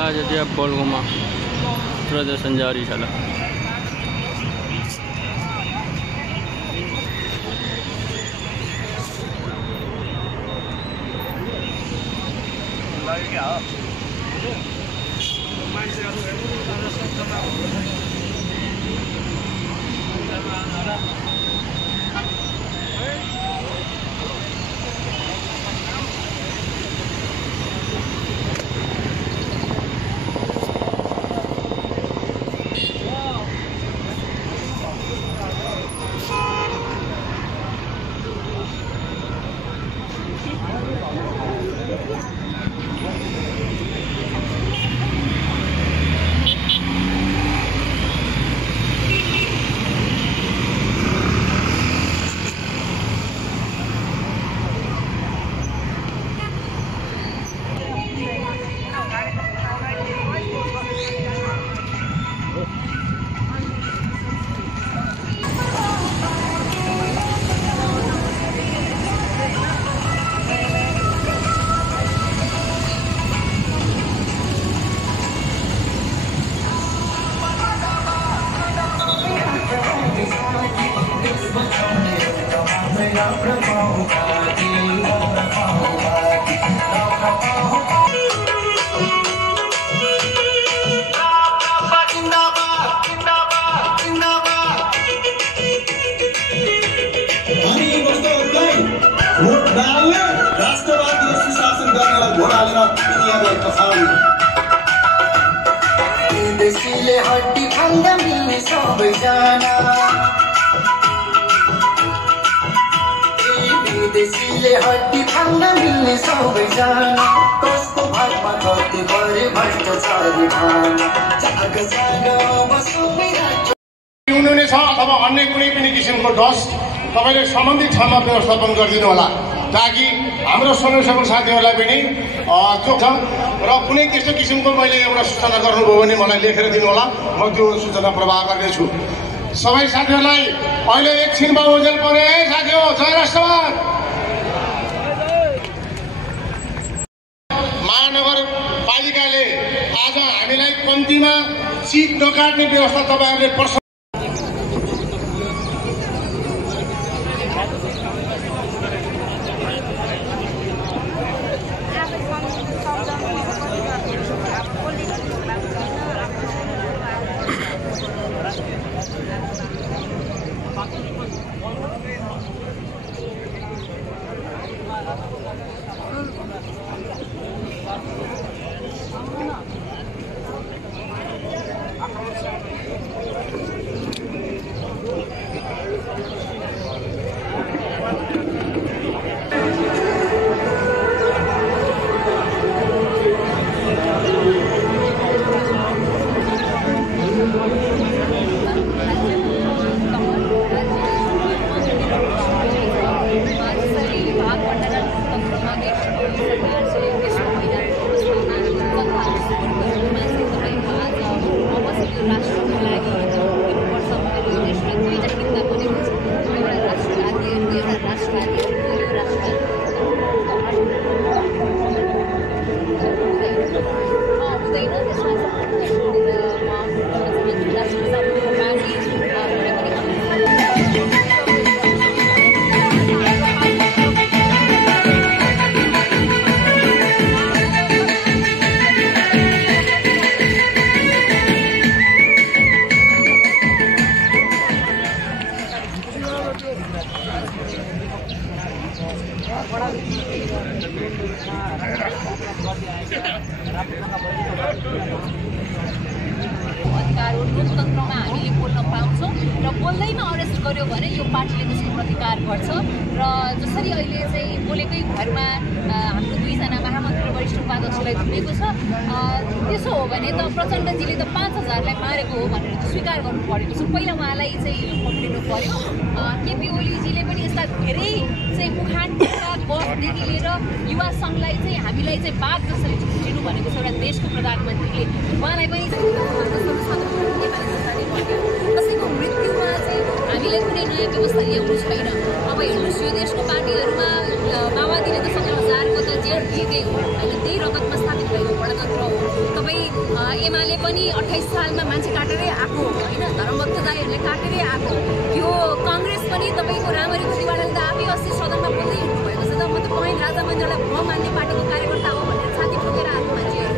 आज dia Bolgoma प्रदर्शन जारी छ। विदेशीले हड्डी खाँदा मिल्ने सबैजना, विदेशीले हड्डी खाँदा मिल्ने सबैजना, कसको भागमा कति बढे भ्रष्टाचारी भाना, जाग जाग अब सुनिरहेको हुनुहुने छ अथवा अन्य कुनै पनि किसिमको डस तपाईले सम्बन्धित ठाउँमा व्यवस्थापन गरिदिनु होला, ताकि हाम्रो स्वयंसेवक साथीहरूलाई पनि चोक छ र कुनै त्यस्तो किसिमको मैले एउटा सूचना गर्नुभयो भने मलाई लेखेर दिनु होला, म त्यो सूचना प्रवाह गर्नेछु। सबै साथीहरूलाई अहिले एकछिन बाबुजेल परे है साथी हो, जय राष्ट्रवाद। महानगरपालिकाले आज हामीलाई कम्तीमा सिट नकाट्ने व्यवस्था तपाईहरूले अधिकार हो, लोकतन्त्रमा हामीले बोल्न पाउँछौँ र बोल्दैमा अरेस्ट गर्यो भने यो पार्टीले त्यसको प्रतिकार गर्छ। र जसरी अहिले चाहिँ बोलेकै घरमा हाम्रो दुईजना महामन्त्री र वरिष्ठ उपाध्यक्षलाई थुनेको छ, त्यसो हो भने त प्रचण्डजीले त 5000लाई मारेको हो भनेर स्वीकार गर्नु परेको छ। पहिला उहाँलाई चाहिँ पक्रिनु पर्यो। केपी ओलीजीले पनि यस्ता धेरै चाहिँ मुखान्तिका बसदेखि लिएर युवा सङ्घलाई चाहिँ हामीलाई चाहिँ बाघ जसरी झुक्टिनु भनेको छ एउटा देशको प्रधानमन्त्रीले, उहाँलाई पनि कसैको मृत्युमा चाहिँ हामीलाई कुनै नयाँ व्यवस्था ल्याउनु छैन। अब हेर्नुहोस्, यो देशको पार्टीहरूमा माओवादीले त 17,000को त जेल दिएकै हो, अहिले त्यही रगतमा स्थापित भएको गणतन्त्र हो। तपाईँ एमाले पनि 28 सालमा मान्छे काटेरै आएको होइन, धर्मभक्त दाईहरूले काटेरै आएको। यो काङ्ग्रेस पनि तपाईँको रामरी खोजीवालाले त आफै अस्ति सदनमा बोल्दै हिँड्नु भएको छ त म त पहेँल राजा महेन्द्रलाई म मान्ने पार्टीको कार्यकर्ता हो भनेर छाती ठोकेर आएको मान्छेहरू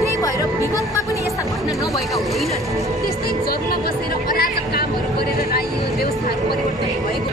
त्यही भएर विगतमा पनि यस्ता घटना नभएका होइनन्। त्यस्तै जरुमा बसेर अराजक कामहरू गरेर यो व्यवस्थाहरू परिवर्तन भएको।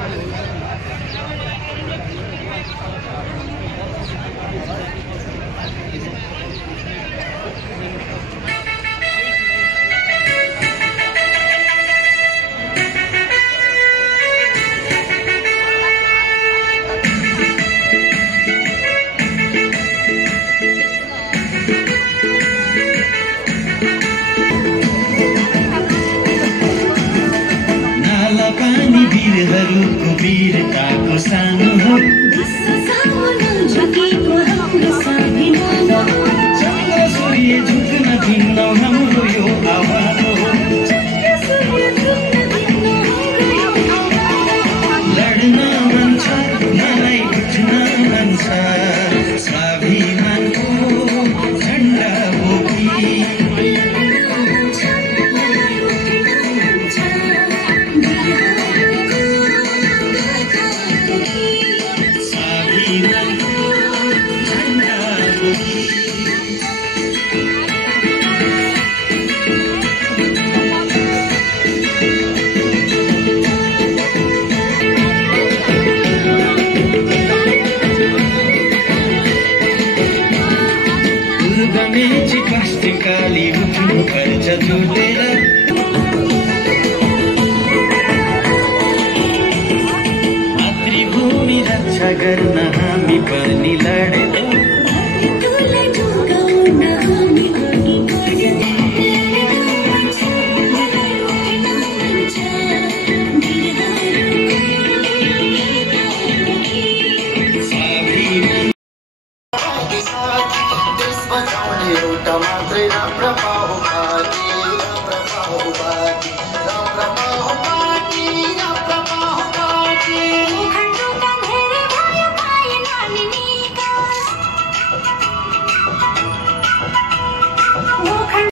वीरहरूको वीरताको सानो हो, चन्द्र सूर्य झुक्न दिन्न हाम्रो यो आह्वान हो। लड्न मन छ मलाई उठ्न मन छ, स्वाभिमानको झन्डा बोकी मेची कष्टकाली उठ्नु पर्छ जुटेर, मातृभूमि रक्षा गर्न हामी पनि लडेनौँ। एउटा मात्रै राम्रो पाउ